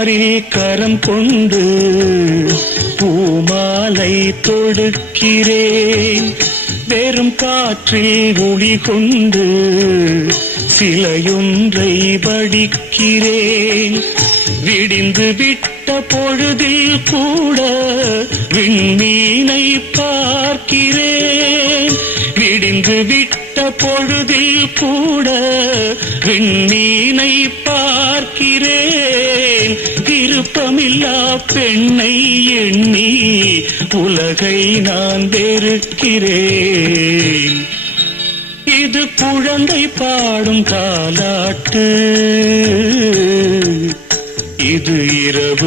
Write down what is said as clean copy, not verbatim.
மாறில் கரம் கொண்டு பூமாலை தொடுக்கிறேன். வெறும் காற்றில் ஒளி கொண்டு சிலையொன்றை வடிக்கிறேன். விடிந்து விட்ட பொழுதில் கூட விண்மீனை பார்க்கிறேன். விடிந்து விட்ட பொழுதில் கூட விண்மீனை பார்க்கிறேன். விருப்பமில்லா பெண்ணை எண்ணி உலகை நான் வெறுக்கிறேன். இது குழந்தை பாடும் தாலாட்டு, இது இரவு